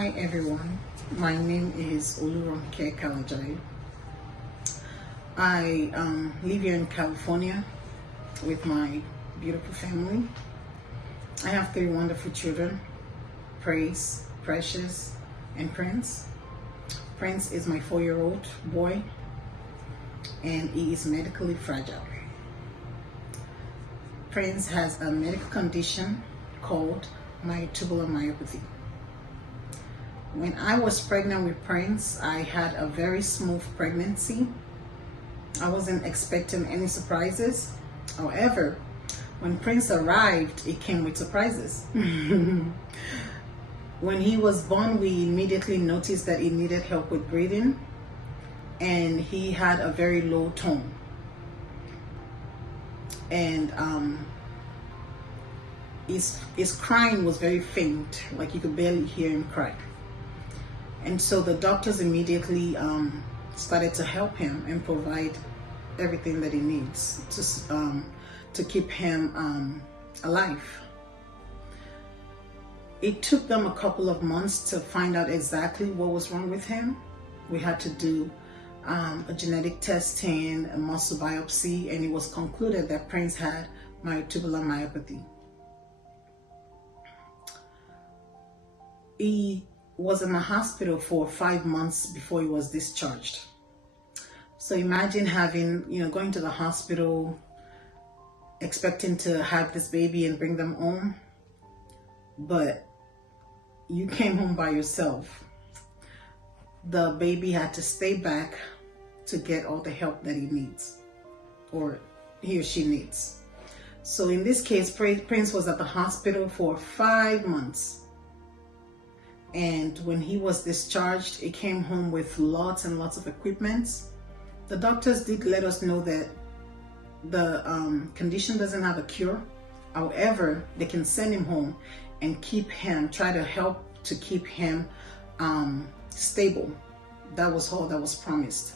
Hi everyone, my name is Oluronke Kalajai. I live here in California with my beautiful family. I have 3 wonderful children, Praise, Precious, and Prince. Prince is my 4-year-old boy and he is medically fragile. Prince has a medical condition called myotubular myopathy. When I was pregnant with Prince, I had a very smooth pregnancy. I wasn't expecting any surprises. However, when Prince arrived, it came with surprises. When he was born, we immediately noticed that he needed help with breathing, and he had a very low tone. And his crying was very faint, like you could barely hear him cry. And so the doctors immediately started to help him and provide everything that he needs to keep him alive. It took them a couple of months to find out exactly what was wrong with him. We had to do a genetic testing, a muscle biopsy, and it was concluded that Prince had myotubular myopathy. He was in the hospital for 5 months before he was discharged. So imagine going to the hospital, expecting to have this baby and bring them home, but you came home by yourself. The baby had to stay back to get all the help that he needs, or he or she needs. So in this case, Prince was at the hospital for 5 months. And when he was discharged, he came home with lots and lots of equipment. The doctors did let us know that the condition doesn't have a cure. However, they can send him home and try to help to keep him stable. That was all that was promised.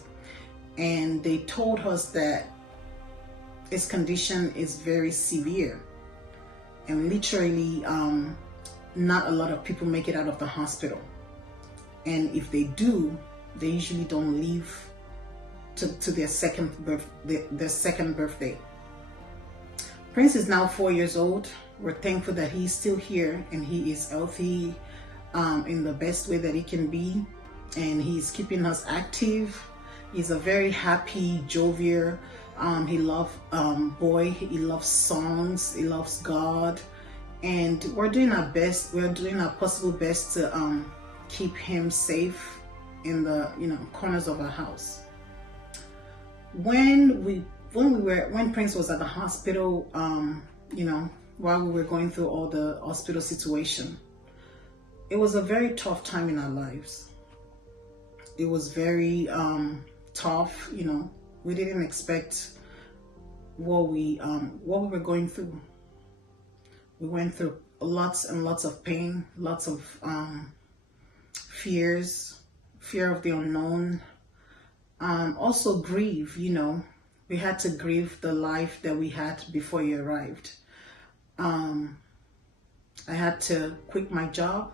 And they told us that his condition is very severe, and literally not a lot of people make it out of the hospital. And if they do, they usually don't live to their second birthday. Prince is now 4 years old. We're thankful that he's still here and he is healthy in the best way that he can be, and he's keeping us active. He's a very happy, jovial, he loves boy. He loves songs, he loves God, and we're doing our best. We're doing our possible best to keep him safe in the corners of our house. When Prince was at the hospital, while we were going through all the hospital situation, it was a very tough time in our lives. It was very tough. We didn't expect what we were going through. We went through lots and lots of pain, lots of fear of the unknown. Also grief, we had to grieve the life that we had before he arrived. I had to quit my job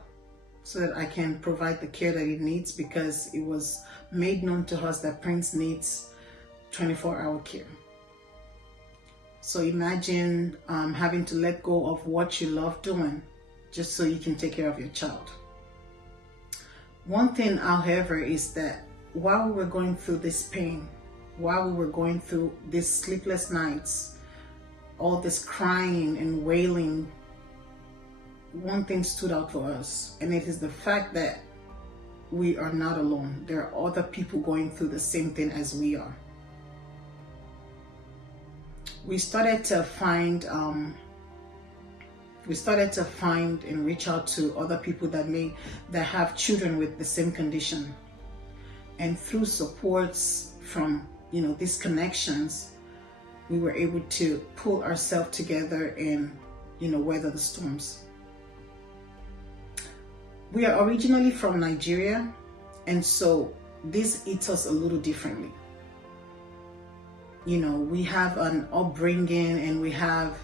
so that I can provide the care that he needs, because it was made known to us that Prince needs 24-hour care. So imagine having to let go of what you love doing just so you can take care of your child. One thing, however, is that while we were going through this pain, while we were going through these sleepless nights, all this crying and wailing, one thing stood out for us, and it is the fact that we are not alone. There are other people going through the same thing as we are. We started to find and reach out to other people that have children with the same condition, and through supports from these connections, we were able to pull ourselves together and weather the storms. We are originally from Nigeria, and so this hits us a little differently. We have an upbringing and we have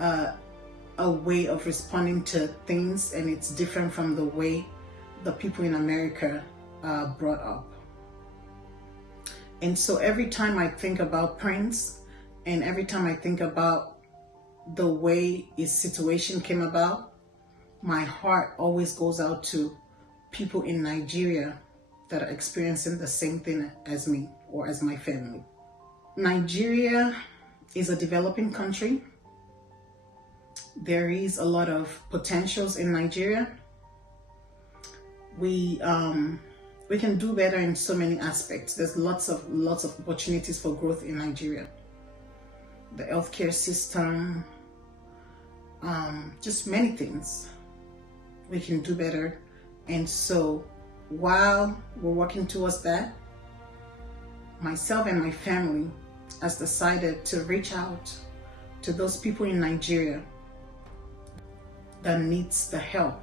a way of responding to things, and it's different from the way the people in America are brought up. And so every time I think about Prince, and every time I think about the way his situation came about, my heart always goes out to people in Nigeria that are experiencing the same thing as me or as my family. Nigeria is a developing country. There is a lot of potentials in Nigeria. We can do better in so many aspects. There's lots of opportunities for growth in Nigeria. The healthcare system, just many things we can do better. And so while we're working towards that, myself and my family has decided to reach out to those people in Nigeria that needs the help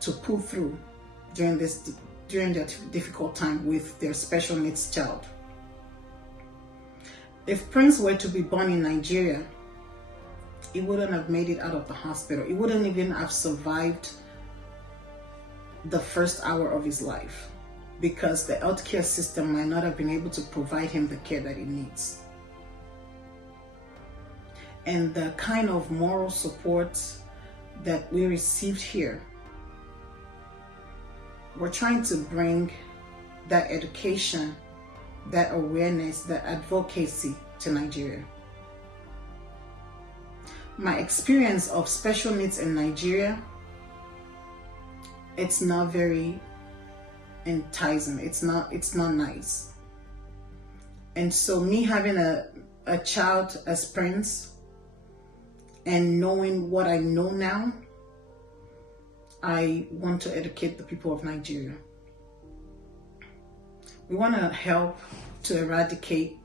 to pull through during their difficult time with their special needs child. If Prince were to be born in Nigeria, he wouldn't have made it out of the hospital. He wouldn't even have survived the first hour of his life, because the healthcare system might not have been able to provide him the care that he needs. And the kind of moral support that we received here, we're trying to bring that education, that awareness, that advocacy to Nigeria. My experience of special needs in Nigeria, it's not very enticing. It's not nice. And so me having a child as Prince and knowing what I know now, I want to educate the people of Nigeria. We want to help to eradicate,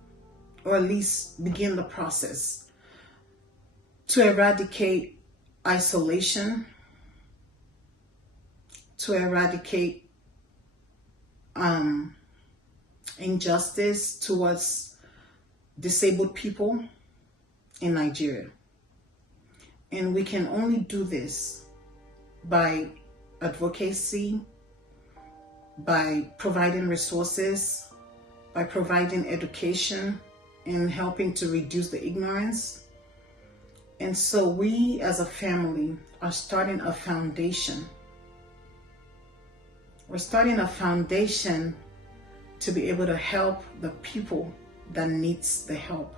or at least begin the process, to eradicate isolation, to eradicate injustice towards disabled people in Nigeria. And we can only do this by advocacy, by providing resources, by providing education, and helping to reduce the ignorance. And so we as a family are starting a foundation. We're starting a foundation to be able to help the people that needs the help.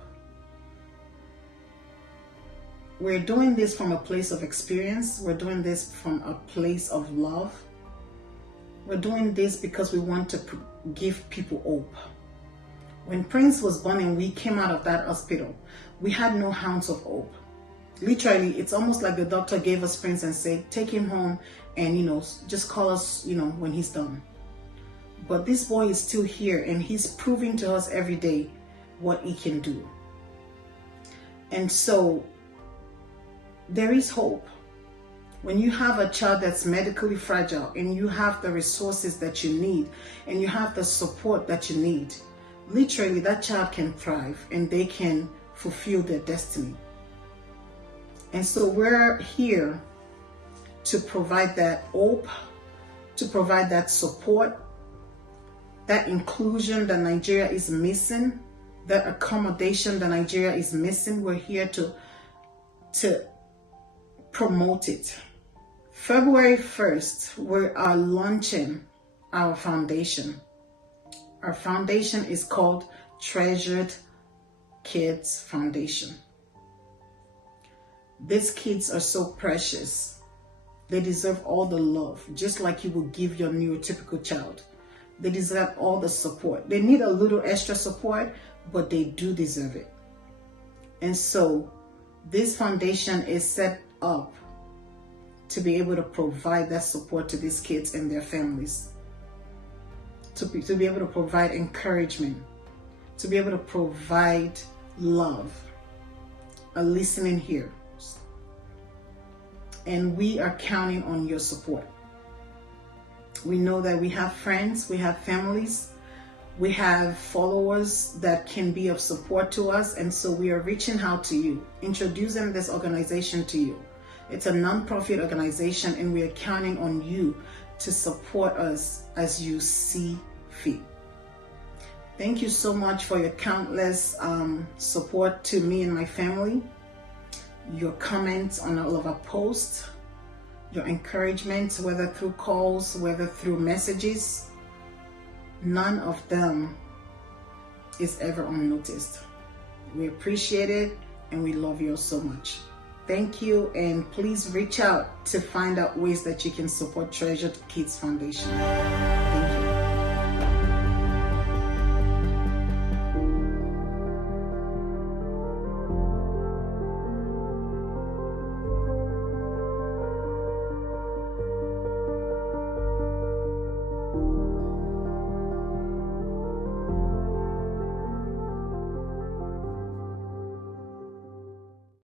We're doing this from a place of experience. We're doing this from a place of love. We're doing this because we want to give people hope. When Prince was born and we came out of that hospital, we had no ounce of hope. Literally, it's almost like the doctor gave us Prince and said, take him home and, just call us, when he's done. But this boy is still here and he's proving to us every day what he can do. And so there is hope. When you have a child that's medically fragile and you have the resources that you need and you have the support that you need, literally that child can thrive and they can fulfill their destiny. And so we're here to provide that hope, to provide that support, that inclusion that Nigeria is missing, that accommodation that Nigeria is missing. We're here to promote it. February 1st, we are launching our foundation. Our foundation is called Treasured Kids Foundation. These kids are so precious. They deserve all the love, just like you would give your neurotypical child. They deserve all the support. They need a little extra support, but they do deserve it. And so this foundation is set up to be able to provide that support to these kids and their families, to be able to provide encouragement, to be able to provide love, a listening ear. And we are counting on your support. We know that we have friends, we have families, we have followers that can be of support to us, and so we are reaching out to you, introducing this organization to you. It's a non-profit organization and we are counting on you to support us as you see fit. Thank you so much for your countless support to me and my family, your comments on all of our posts, your encouragement, whether through calls, whether through messages. None of them is ever unnoticed. We appreciate it and we love you so much. Thank you, and please reach out to find out ways that you can support Treasured Kids Foundation.